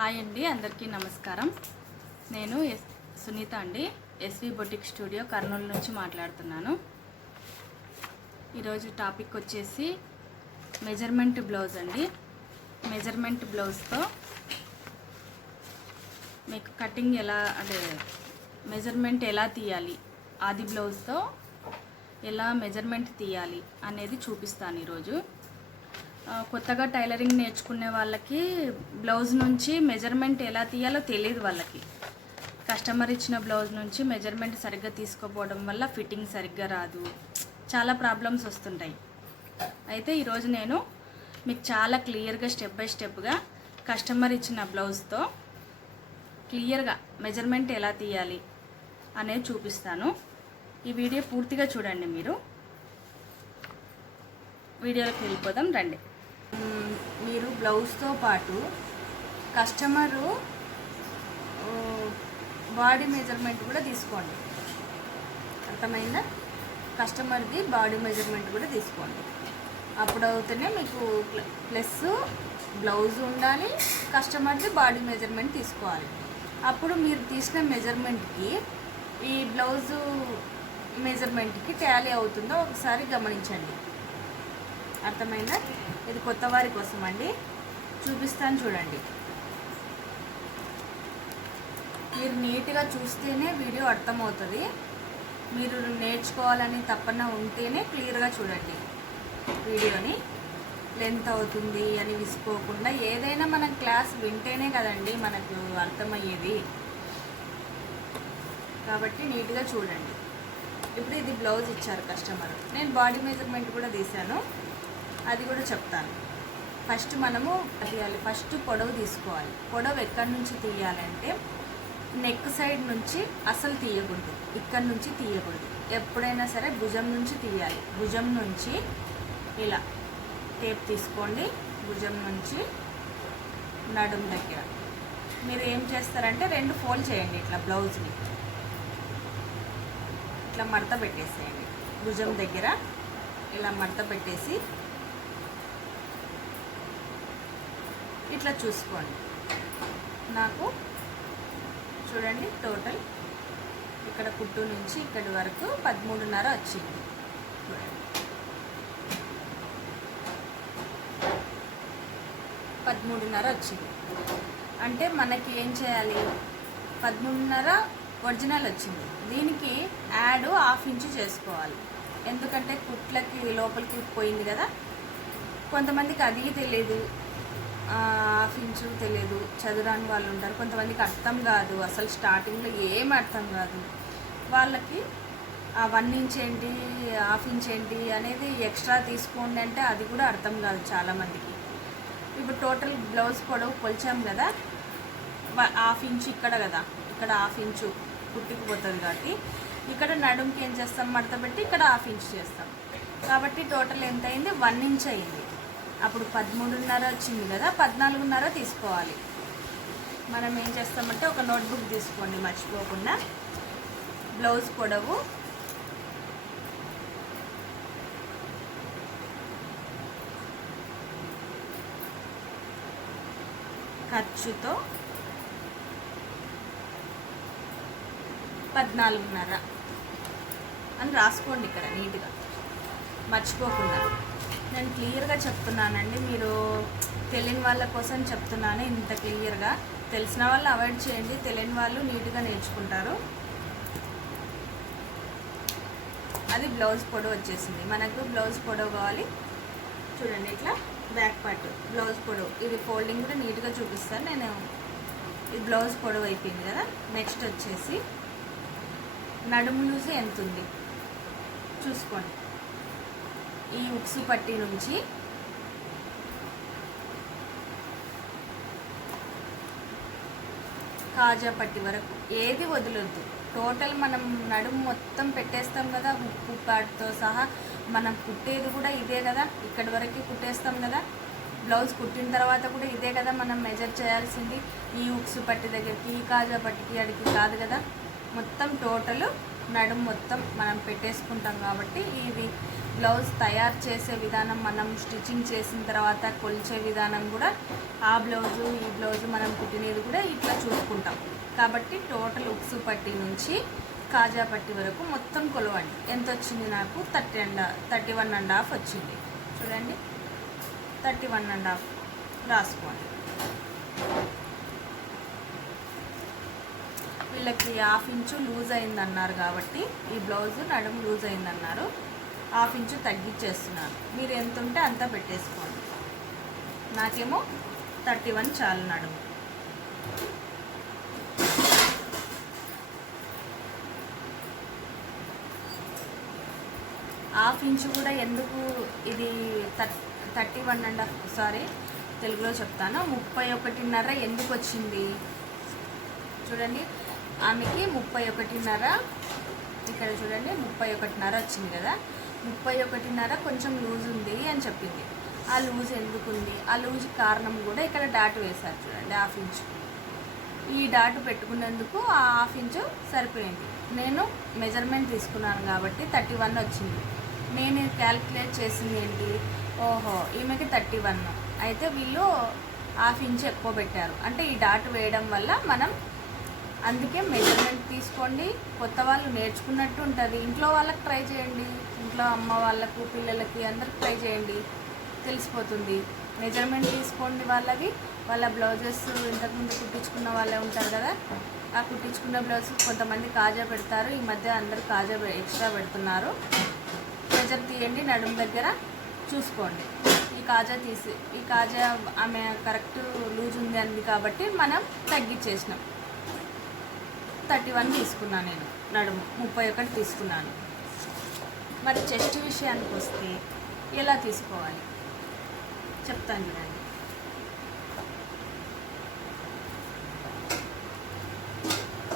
Hi అండి, అందరికీ నమస్కారం. నేను సునీత అండి, ఎస్వి బొటిక్ స్టూడియో కర్నూలు నుంచి మాట్లాడుతున్నాను. ఈరోజు టాపిక్ వచ్చేసి మెజర్మెంట్ బ్లౌజ్ అండి. మెజర్మెంట్ బ్లౌజ్తో మీకు కటింగ్ మెజర్మెంట్ ఎలా తీయాలి, ఆది బ్లౌజ్తో ఎలా మెజర్మెంట్ తీయాలి అనేది చూపిస్తాను ఈరోజు. కొత్తగా టైలరింగ్ నేర్చుకునే వాళ్ళకి బ్లౌజ్ నుంచి మెజర్మెంట్ ఎలా తీయాలో తెలియదు. వాళ్ళకి కస్టమర్ ఇచ్చిన బ్లౌజ్ నుంచి మెజర్మెంట్ సరిగ్గా తీసుకోపోవడం వల్ల ఫిట్టింగ్ సరిగ్గా రాదు, చాలా ప్రాబ్లమ్స్ వస్తుంటాయి. అయితే ఈరోజు నేను మీకు చాలా క్లియర్గా స్టెప్ బై స్టెప్గా కస్టమర్ ఇచ్చిన బ్లౌజ్తో క్లియర్గా మెజర్మెంట్ ఎలా తీయాలి అనేది చూపిస్తాను. ఈ వీడియో పూర్తిగా చూడండి. వీడియోలోకి వెళ్ళిపోదాం రండి. మీరు బ్లౌజ్తో పాటు కస్టమరు బాడీ మెజర్మెంట్ కూడా తీసుకోండి. అర్థమైందా? కస్టమర్ది బాడీ మెజర్మెంట్ కూడా తీసుకోండి. అప్పుడు అవుతూనే మీకు ప్లస్ బ్లౌజ్ ఉండాలి, కస్టమర్ది బాడీ మెజర్మెంట్ తీసుకోవాలి. అప్పుడు మీరు తీసిన మెజర్మెంట్కి ఈ బ్లౌజు మెజర్మెంట్కి టాలీ అవుతుందో ఒకసారి గమనించండి. అర్థమైందా? ఇది కొత్త వారి కోసం అండి, చూపిస్తాను చూడండి. మీరు నీట్గా చూస్తేనే వీడియో అర్థమవుతుంది. మీరు నేర్చుకోవాలని తప్పన ఉంటేనే క్లియర్గా చూడండి వీడియోని. లెంత్ అవుతుంది అని విసుకోకుండా ఏదైనా మనం క్లాస్ వింటేనే కదండి మనకు అర్థమయ్యేది. కాబట్టి నీట్గా చూడండి. ఇప్పుడు ఇది బ్లౌజ్ ఇచ్చారు కస్టమర్, నేను బాడీ మెజర్మెంట్ కూడా తీశాను, అది కూడా చెప్తాను. ఫస్ట్ మనము తీయాలి. ఫస్ట్ పొడవు తీసుకోవాలి. పొడవు ఎక్కడి నుంచి తీయాలంటే నెక్ సైడ్ నుంచి అసలు తీయకూడదు, ఇక్కడ నుంచి తీయకూడదు. ఎప్పుడైనా సరే భుజం నుంచి తీయాలి. భుజం నుంచి ఇలా టేప్ తీసుకోండి. భుజం నుంచి నడుం దగ్గర మీరు ఏం చేస్తారంటే 2 ఫోల్డ్ చేయండి. ఇట్లా బ్లౌజ్ని ఇట్లా మడత పెట్టేసేయండి. భుజం దగ్గర ఇలా మడత పెట్టేసి ఇట్లా చూసుకోండి. నాకు చూడండి, టోటల్ ఇక్కడ కుట్టు నుంచి ఇక్కడి వరకు 13.5 వచ్చింది. చూడండి, 13.5 వచ్చింది. అంటే మనకి ఏం చేయాలి? 13.5 ఒరిజినల్ వచ్చింది. దీనికి యాడ్ 1/2 ఇంచు చేసుకోవాలి. ఎందుకంటే కుట్లకి లోపలికి పోయింది కదా. కొంతమందికి అది తెలియదు, 1/2 ఇంచు తెలియదు, చదురాని వాళ్ళు ఉంటారు. కొంతమందికి అర్థం కాదు, అసలు స్టార్టింగ్లో ఏం అర్థం కాదు. వాళ్ళకి 1 ఇంచ్ ఏంటి, 1/2 ఇంచ్ ఏంటి అనేది ఎక్స్ట్రా తీసుకోండి అంటే అది కూడా అర్థం కాదు చాలామందికి. ఇప్పుడు టోటల్ బ్లౌజ్ పొడవు కొలిచాం కదా, 1/2 ఇంచు ఇక్కడ కదా, ఇక్కడ 1/2 ఇంచు కుట్టికి పోతుంది. కాబట్టి ఇక్కడ నడుంకి ఏం చేస్తాం, మడత పెట్టి ఇక్కడ 1/2 ఇంచు చేస్తాం. కాబట్టి టోటల్ ఎంత అయింది? 1 ఇంచ్ అయింది. అప్పుడు 13.5 వచ్చింది కదా, 14.5 తీసుకోవాలి. మనం ఏం చేస్తామంటే ఒక నోట్బుక్ తీసుకోండి మర్చిపోకుండా. బ్లౌజ్ పొడవు ఖర్చుతో 14.5 అని రాసుకోండి ఇక్కడ నీట్గా, మర్చిపోకుండా. నేను క్లియర్గా చెప్తున్నానండి, మీరు తెలియని వాళ్ళ కోసం చెప్తున్నాను ఇంత క్లియర్గా. తెలిసిన వాళ్ళు అవాయిడ్ చేయండి, తెలియని వాళ్ళు నీట్గా నేర్చుకుంటారు. అది బ్లౌజ్ పొడవు వచ్చేసింది. మనకు బ్లౌజ్ పొడవు కావాలి. చూడండి, ఇట్లా బ్యాక్ పార్ట్ బ్లౌజ్ పొడవు. ఇది ఫోల్డింగ్ కూడా నీట్గా చూపిస్తాను నేను. ఇది బ్లౌజ్ పొడవు అయిపోయింది కదా. నెక్స్ట్ వచ్చేసి నడుము లూజ్ ఎంత ఉంది చూసుకోండి. ఈ ఉక్సు పట్టి నుంచి కాజా పట్టి వరకు ఏది వదలొద్దు. టోటల్ మనం నడుము మొత్తం పెట్టేస్తాం కదా, ఉక్కు పాటుతో సహా. మనం కుట్టేది కూడా ఇదే కదా, ఇక్కడి వరకు కుట్టేస్తాం కదా. బ్లౌజ్ కుట్టిన తర్వాత కూడా ఇదే కదా మనం మెజర్ చేయాల్సింది. ఈ ఉక్సు పట్టి దగ్గరికి, ఈ కాజా పట్టికి అడిగి కాదు కదా. మొత్తం టోటల్ నడుము మొత్తం మనం పెట్టేసుకుంటాం. కాబట్టి ఇది బ్లౌజ్ తయారు చేసే విధానం, మనం స్టిచ్చింగ్ చేసిన తర్వాత కొలిచే విధానం కూడా ఆ బ్లౌజు ఈ బ్లౌజు మనం కుట్టినది కూడా ఇట్లా చూసుకుంటాం. కాబట్టి టోటల్ ఉక్సు పట్టి నుంచి కాజా పట్టి వరకు మొత్తం కొలవండి. ఎంత వచ్చింది నాకు? 31.5 వచ్చింది. చూడండి, 31.5 రాసుకోండి. వీళ్ళకి 1/2 ఇంచు లూజ్ అయిందన్నారు కాబట్టి ఈ బ్లౌజు నడుము లూజ్ అయిందన్నారు, 1/2 ఇంచు తగ్గించేస్తున్నాను. మీరు ఎంత ఉంటే అంతా పెట్టేసుకోండి. నాకేమో 31 చాలు నడుము. హాఫ్ ఇంచు కూడా ఎందుకు ఇది 31.5 సారీ తెలుగులో చెప్తాను, 31.5 ఎందుకు వచ్చింది చూడండి. ఆమెకి 31.5, ఇక్కడ చూడండి 31.5 వచ్చింది కదా. 31.5 కొంచెం లూజ్ ఉంది అని చెప్పింది. ఆ లూజ్ ఎందుకు ఉంది? ఆ లూజ్ కారణం కూడా ఇక్కడ డాట్ వేశారు చూడండి, 1/2 ఇంచు. ఈ డాట్ పెట్టుకున్నందుకు ఆ 1/2 ఇంచు సరిపోయింది. నేను మెజర్మెంట్ తీసుకున్నాను కాబట్టి 31 వచ్చింది. నేను క్యాలిక్యులేట్ చేసింది ఏంటి, ఓహో ఈమెకి 31, అయితే వీళ్ళు 1/2 ఇంచు ఎక్కువ పెట్టారు అంటే ఈ డాట్ వేయడం వల్ల మనం, అందుకే మెజర్మెంట్ తీసుకోండి. కొత్త వాళ్ళు నేర్చుకున్నట్టు ఉంటుంది. ఇంట్లో వాళ్ళకి ట్రై చేయండి, ఇంట్లో అమ్మ వాళ్ళకు పిల్లలకి అందరికి ట్రై చేయండి, తెలిసిపోతుంది. మెజర్మెంట్ తీసుకోండి వాళ్ళవి. వాళ్ళ బ్లౌజెస్ ఇంతకుముందు కుట్టించుకున్న వాళ్ళే ఉంటారు కదా, ఆ కుట్టించుకున్న బ్లౌజ్ కొంతమంది కాజా పెడతారు. ఈ మధ్య అందరూ కాజా ఎక్స్ట్రా పెడుతున్నారు. మెజర్ తీయండి, నడుము దగ్గర చూసుకోండి. ఈ కాజా ఆమె కరెక్ట్ లూజ్ ఉంది అంది కాబట్టి మనం తగ్గించేసినాం. 31 తీసుకున్నాను నేను, నడుము 31 తీసుకున్నాను. మరి చెస్ట్ విషయానికి వస్తే ఎలా తీసుకోవాలి చెప్తాను చూడండి.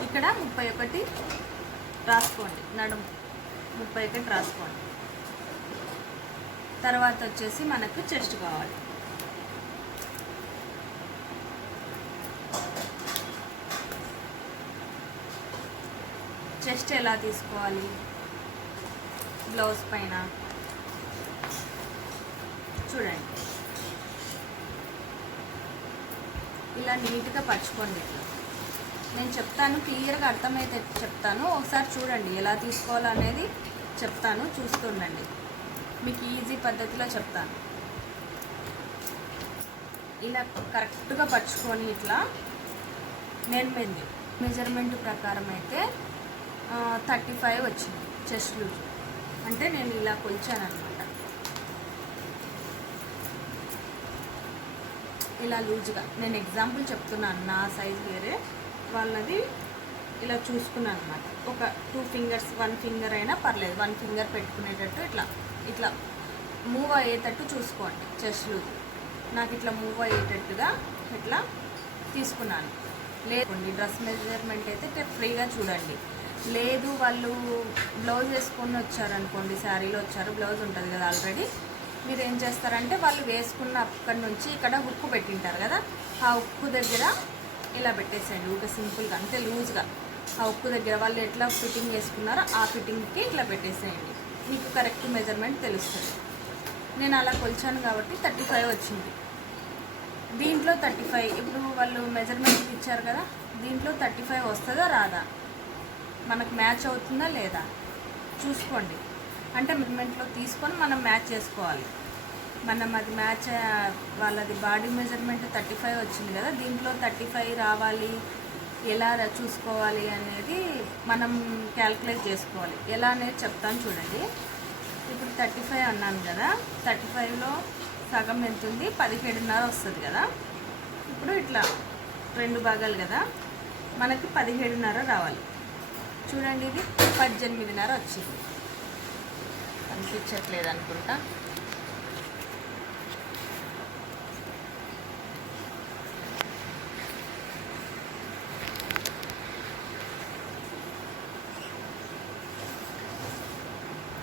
ఇక్కడ 31 రాసుకోండి, నడుము 31 రాసుకోండి. తర్వాత వచ్చేసి మనకు చెస్ట్ కావాలి. చెస్ట్ ఎలా తీసుకోవాలి? బ్లౌజ్ పైన చూడండి, ఇలా నీట్గా పరుచుకోండి. నేను చెప్తాను, క్లియర్గా అర్థమైతే చెప్తాను. ఒకసారి చూడండి ఎలా తీసుకోవాలనేది చెప్తాను, చూస్తుండండి. మీకు ఈజీ పద్ధతిలో చెప్తాను. ఇలా కరెక్ట్గా పరుచుకొని ఇట్లా నేను మెజర్మెంట్ ప్రకారం అయితే 35 వచ్చింది చెస్ట్ లూజ్. అంటే నేను ఇలా కొలిచాను అనమాట, ఇలా లూజ్గా. నేను ఎగ్జాంపుల్ చెప్తున్నాను, నా సైజ్ వేరే వాళ్ళది ఇలా చూసుకున్నాను అనమాట. ఒక 2 ఫింగర్స్ 1 ఫింగర్ అయినా పర్లేదు, 1 ఫింగర్ పెట్టుకునేటట్టు ఇట్లా మూవ్ అయ్యేటట్టు చూసుకోండి. చెస్ట్ లూజ్ నాకు ఇట్లా మూవ్ అయ్యేటట్టుగా ఇట్లా తీసుకున్నాను. లేదండి డ్రెస్ మెజర్మెంట్ అయితే ఫ్రీగా చూడండి. లేదు వాళ్ళు బ్లౌజ్ వేసుకొని వచ్చారనుకోండి, శారీలో వచ్చారు, బ్లౌజ్ ఉంటుంది కదా ఆల్రెడీ, మీరు ఏం చేస్తారంటే వాళ్ళు వేసుకున్న అక్కడి నుంచి ఇక్కడ హుక్కు పెట్టింటారు కదా, ఆ హుక్కు దగ్గర ఇలా పెట్టేసేయండి. ఊక సింపుల్గా అంటే లూజ్గా ఆ హుక్కు దగ్గర వాళ్ళు ఎట్లా ఫిట్టింగ్ వేసుకున్నారో ఆ ఫిట్టింగ్కి ఇట్లా పెట్టేసేయండి. మీకు కరెక్ట్ మెజర్మెంట్ తెలుస్తుంది. నేను అలా కొలిచాను కాబట్టి 35 వచ్చింది. దీంట్లో 35 ఇప్పుడు వాళ్ళు మెజర్మెంట్ ఇచ్చారు కదా, దీంట్లో 35 వస్తుందా రాదా, మనకు మ్యాచ్ అవుతుందా లేదా చూసుకోండి. అంటే మెజర్మెంట్లో తీసుకొని మనం మ్యాచ్ చేసుకోవాలి. మనం అది మ్యాచ్, వాళ్ళది బాడీ మెజర్మెంట్ 35 వచ్చింది కదా, దీంట్లో 35 రావాలి, ఎలా చూసుకోవాలి అనేది మనం క్యాల్కులేట్ చేసుకోవాలి. ఎలా అనేది చెప్తాను చూడండి. ఇప్పుడు 35 అన్నాను కదా, 35లో సగం ఎంత ఉంది, 17.5 వస్తుంది కదా. ఇప్పుడు ఇట్లా 2 భాగాలు కదా, మనకి 17.5 రావాలి. చూడండి ఇది 18.5 వచ్చింది. కనిపించట్లేదు అనుకుంటా.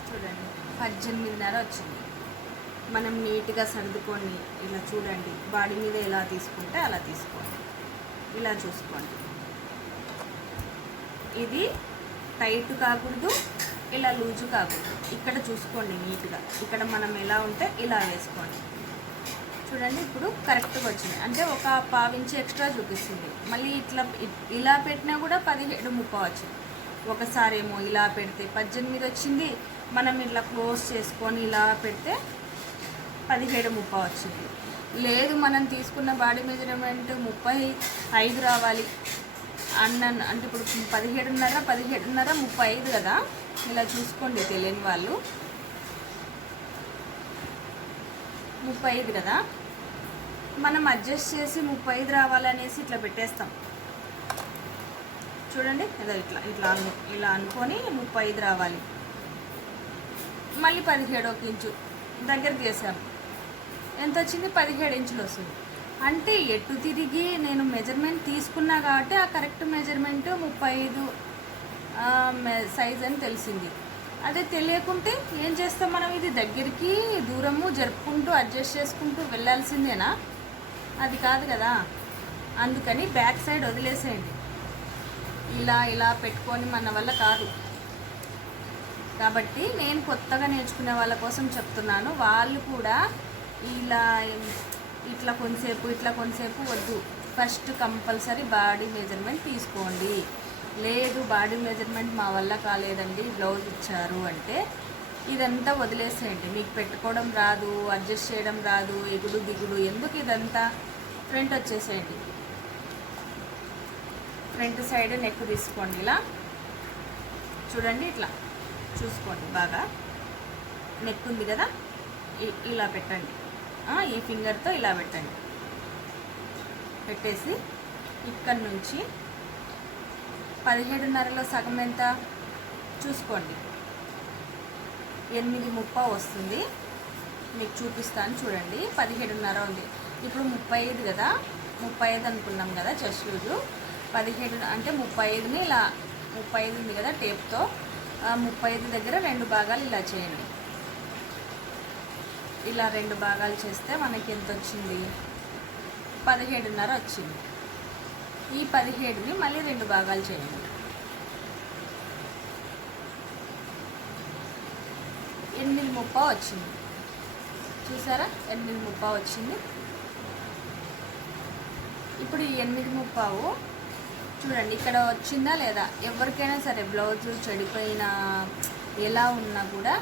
చూడండి 18.5 వచ్చింది. మనం నీట్గా సర్దుకొని ఇలా చూడండి, బాడీ మీద ఎలా తీసుకుంటే అలా తీసుకోండి, ఇలా చూసుకోండి. ఇది టైట్ కాకూడదు, ఇలా లూజు కాకూడదు. ఇక్కడ చూసుకోండి నీట్గా, ఇక్కడ మనం ఎలా ఉంటే ఇలా వేసుకోండి. చూడండి ఇప్పుడు కరెక్ట్గా వచ్చింది, అంటే ఒక పావించి ఎక్స్ట్రా చూపిస్తుంది. మళ్ళీ ఇలా పెట్టినా కూడా 17.30 వచ్చింది. ఒకసారి ఏమో ఇలా పెడితే 18 వచ్చింది, మనం ఇట్లా క్లోజ్ చేసుకొని ఇలా పెడితే 17.30 వచ్చింది. లేదు మనం తీసుకున్న బాడీ మెజర్మెంట్ 35 రావాలి అంటే ఇప్పుడు 17.5 35 కదా. ఇలా చూసుకోండి, తెలియని వాళ్ళు 35 కదా, మనం అడ్జస్ట్ చేసి 35 రావాలనేసి ఇట్లా పెట్టేస్తాం. చూడండి ఏదో ఇలా అనుకొని 35 రావాలి. మళ్ళీ 17 ఇంచు దగ్గరికి వేసాము, ఎంత వచ్చింది? 17 ఇంచులు వస్తుంది. అంటే ఎటు తిరిగి నేను మెజర్మెంట్ తీసుకున్నా కాబట్టి ఆ కరెక్ట్ మెజర్మెంట్ 35 సైజ్ అని తెలిసింది. అదే తెలియకుంటే ఏం చేస్తాం మనం? ఇది దగ్గరికి దూరము జరుపుకుంటూ అడ్జస్ట్ చేసుకుంటూ వెళ్ళాల్సిందేనా? అది కాదు కదా. అందుకని బ్యాక్ సైడ్ వదిలేసేయండి. ఇలా పెట్టుకొని మన వల్ల కాదు. కాబట్టి నేను కొత్తగా నేర్చుకునే వాళ్ళ కోసం చెప్తున్నాను. వాళ్ళు కూడా ఇట్లా కొంతసేపు వద్దు. ఫస్ట్ కంపల్సరీ బాడీ మెజర్మెంట్ తీసుకోండి. లేదు బాడీ మెజర్మెంట్ మా వల్ల కాలేదండి, బ్లౌజ్ ఇచ్చారు అంటే ఇదంతా వదిలేసేయండి. మీకు పెట్టుకోవడం రాదు, అడ్జస్ట్ చేయడం రాదు, ఎగుడు దిగుడు ఎందుకు ఇదంతా? ఫ్రంట్ వచ్చేసేయండి. ఫ్రంట్ సైడ్ నెక్ తీసుకోండి. ఇలా చూడండి, ఇట్లా చూసుకోండి బాగా. నెక్ ఉంది కదా, ఇలా పెట్టండి. ఈ ఫింగర్తో ఇలా పెట్టండి. పెట్టేసి ఇక్కడ నుంచి 17.5లో సగం ఎంత చూసుకోండి. 8.30 వస్తుంది. మీకు చూపిస్తాను చూడండి. 17.5 ఉంది. ఇప్పుడు 35 కదా, 35 అనుకున్నాం కదా చెస్ట్ లూజు. 17 అంటే 35ని ఇలా 35 ఉంది కదా టేప్తో, 35 దగ్గర 2 భాగాలు ఇలా చేయండి. ఇలా 2 భాగాలు చేస్తే మనకి ఎంత వచ్చింది? 17.5 వచ్చింది. ఈ 17ని మళ్ళీ 2 భాగాలు చేయండి. 8.30 వచ్చింది. చూసారా? 8.30 వచ్చింది. ఇప్పుడు ఈ 8.30 చూడండి ఇక్కడ వచ్చిందా లేదా? ఎవరికైనా సరే బ్లౌజు చెడిపోయినా ఎలా ఉన్నా కూడా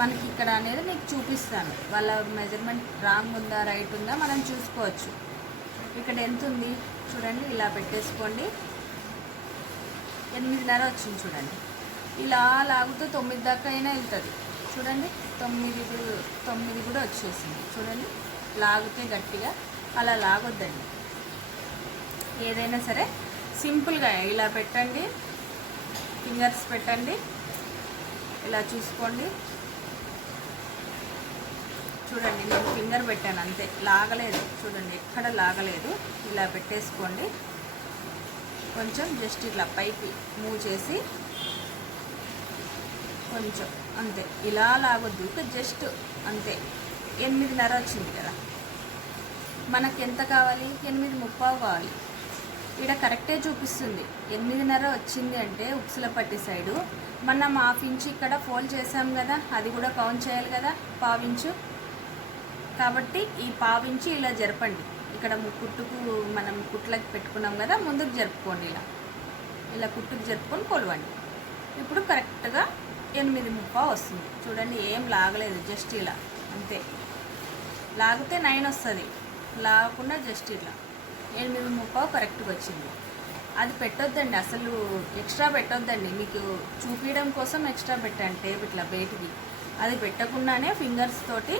మనకి ఇక్కడ అనేది మీకు చూపిస్తాను. వాళ్ళ మెజర్మెంట్ రాంగ్ ఉందా రైట్ ఉందా మనం చూసుకోవచ్చు. ఇక్కడ ఎంత ఉంది చూడండి, ఇలా పెట్టేసుకోండి. 8.5 వచ్చింది చూడండి. ఇలా లాగితే 9 దాకా అయినా వెళ్తుంది. చూడండి 9 కూడా వచ్చేసింది. చూడండి లాగితే గట్టిగా అలా లాగొద్దండి. ఏదైనా సరే సింపుల్గా ఇలా పెట్టండి, ఫింగర్స్ పెట్టండి, ఇలా చూసుకోండి. చూడండి నేను ఫింగర్ పెట్టాను అంతే, లాగలేదు. చూడండి ఎక్కడ లాగలేదు. ఇలా పెట్టేసుకోండి. కొంచెం జస్ట్ ఇట్లా పైకి మూవ్ చేసి కొంచెం అంతే, ఇలా లాగొద్దు, జస్ట్ అంతే. 8.5 వచ్చింది కదా, మనకి ఎంత కావాలి? 8.30 కావాలి. ఇక్కడ కరెక్టే చూపిస్తుంది. 8.5 వచ్చింది అంటే ఉక్సుల పట్టి సైడు మనం 1/2 ఇంచు ఇక్కడ ఫోల్డ్ చేసాం కదా, అది కూడా కౌంట్ చేయాలి కదా, 1/2 ఇంచు. కాబట్టి ఈ 1/2 ఇంచు ఇలా జరపండి. ఇక్కడ మనం కుట్లకి పెట్టుకున్నాం కదా, ముందుకు జరుపుకోండి. ఇలా కుట్టుకు జరుపుకొని కొలవండి. ఇప్పుడు కరెక్ట్గా 8.30 వస్తుంది. చూడండి ఏం లాగలేదు, జస్ట్ ఇలా అంతే. లాగితే 9 వస్తుంది, లాగకుండా జస్ట్ ఇలా 8.30 కరెక్ట్గా వచ్చింది. అది పెట్టొద్దండి, అసలు ఎక్స్ట్రా పెట్టొద్దండి. మీకు చూపించడం కోసం ఎక్స్ట్రా పెట్టండి టేప్ ఇట్లా బయటికి. అది పెట్టకుండానే ఫింగర్స్ తోటి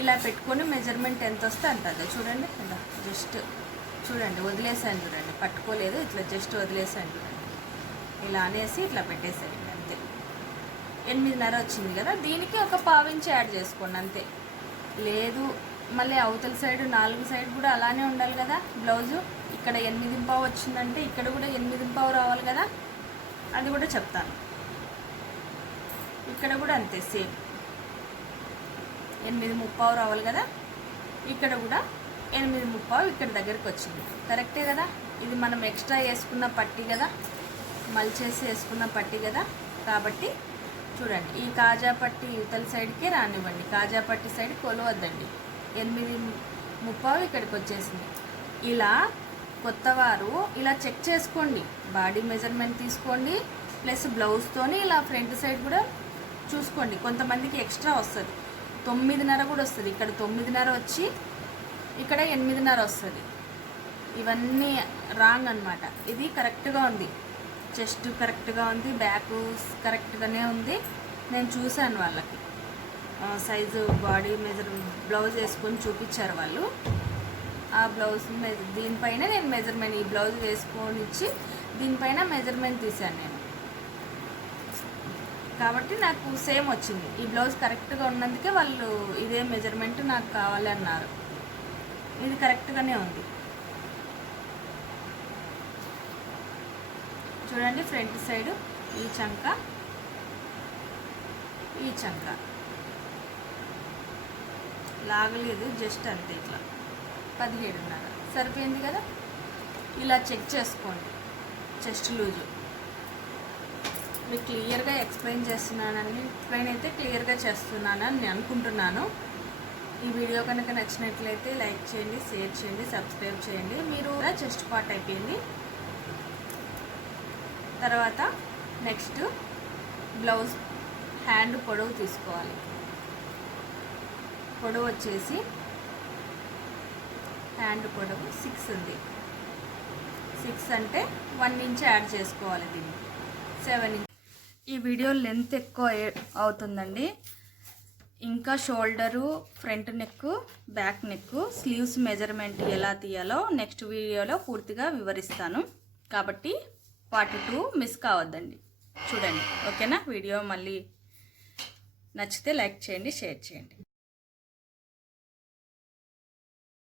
ఇలా పెట్టుకొని మెజర్మెంట్ ఎంత వస్తే అంత. అదే చూడండి ఇలా జస్ట్ చూడండి వదిలేసాను, చూడండి పట్టుకోలేదు, ఇట్లా జస్ట్ వదిలేసాను చూడండి. ఇలా అనేసి ఇట్లా పెట్టేసాను అంతే. 8.5 వచ్చింది కదా, దీనికి ఒక 1/2 ఇంచు యాడ్ చేసుకోండి అంతే. లేదు మళ్ళీ అవతల సైడ్ 4 సైడ్ కూడా అలానే ఉండాలి కదా బ్లౌజు. ఇక్కడ 8.5 వచ్చిందంటే ఇక్కడ కూడా 8.5 రావాలి కదా, అది కూడా చెప్తాను. ఇక్కడ కూడా అంతే సేమ్ 8.30 రావాలి కదా, ఇక్కడ కూడా 8.30 ఇక్కడ దగ్గరికి వచ్చింది. కరెక్టే కదా. ఇది మనం ఎక్స్ట్రా వేసుకున్న పట్టి కదా, మల్చేసి వేసుకున్న పట్టి కదా, కాబట్టి చూడండి, ఈ కాజాపట్టి యువతల సైడ్కే రానివ్వండి, కాజాపట్టి సైడ్ కొలవద్దండి. 8:30 ఇక్కడికి వచ్చేసింది. ఇలా కొత్తవారు ఇలా చెక్ చేసుకోండి, బాడీ మెజర్మెంట్ తీసుకోండి, ప్లస్ బ్లౌజ్తోని ఇలా ఫ్రంట్ సైడ్ కూడా చూసుకోండి. కొంతమందికి ఎక్స్ట్రా వస్తుంది, 9:30 కూడా వస్తుంది. ఇక్కడ 9:30 వచ్చి ఇక్కడ 8:30 వస్తుంది. ఇవన్నీ రాంగ్ అనమాట. ఇది కరెక్ట్గా ఉంది, చెస్ట్ కరెక్ట్గా ఉంది, బ్యాక్ కరెక్ట్గానే ఉంది. నేను చూశాను వాళ్ళకి సైజు బాడీ బ్లౌజ్ వేసుకొని చూపించారు వాళ్ళు. ఆ బ్లౌజ్ దీనిపైన నేను మెజర్మెంట్, ఈ బ్లౌజ్ వేసుకొని ఇచ్చి దీనిపైన మెజర్మెంట్ తీశాను నేను. కాబట్టి నాకు సేమ్ వచ్చింది. ఈ బ్లౌజ్ కరెక్ట్గా ఉన్నందుకే వాళ్ళు ఇదే మెజర్మెంట్ నాకు కావాలి అన్నారు. ఇది కరెక్ట్గానే ఉంది. చూడండి, ఫ్రంట్ సైడ్ ఈ చంక, ఈ చంక లాగలేదు, జస్ట్ అంతే. ఇట్లా 17:30 సరిపోయింది కదా. ఇలా చెక్ చేసుకోండి చెస్ట్ లూజు. మీకు క్లియర్గా ఎక్స్ప్లెయిన్ చేస్తున్నానని, ఎక్స్ప్లెయిన్ అయితే క్లియర్గా చేస్తున్నానని నేను అనుకుంటున్నాను. ఈ వీడియో కనుక నచ్చినట్లయితే లైక్ చేయండి, షేర్ చేయండి, సబ్స్క్రైబ్ చేయండి. మీరు చెస్ట్ పార్ట్ అయిపోయింది. తర్వాత నెక్స్ట్ బ్లౌజ్ హ్యాండ్ పొడవు తీసుకోవాలి. పొడవు వచ్చేసి హ్యాండ్ పొడవు 6 ఉంది. 6 అంటే 1 ఇంచ్ యాడ్ చేసుకోవాలి దీనికి, 7 ఇంచ్. ఈ వీడియో లెంత్ ఎక్కువ అవుతుందండి. ఇంకా shoulder, front neck, back neck, sleeves measurement ఎలా తీయాలో నెక్స్ట్ వీడియోలో పూర్తిగా వివరిస్తాను. కాబట్టి పార్ట్ 2 మిస్ కావద్దండి, చూడండి. ఓకేనా? వీడియో మళ్ళీ నచ్చితే లైక్ చేయండి, షేర్ చేయండి.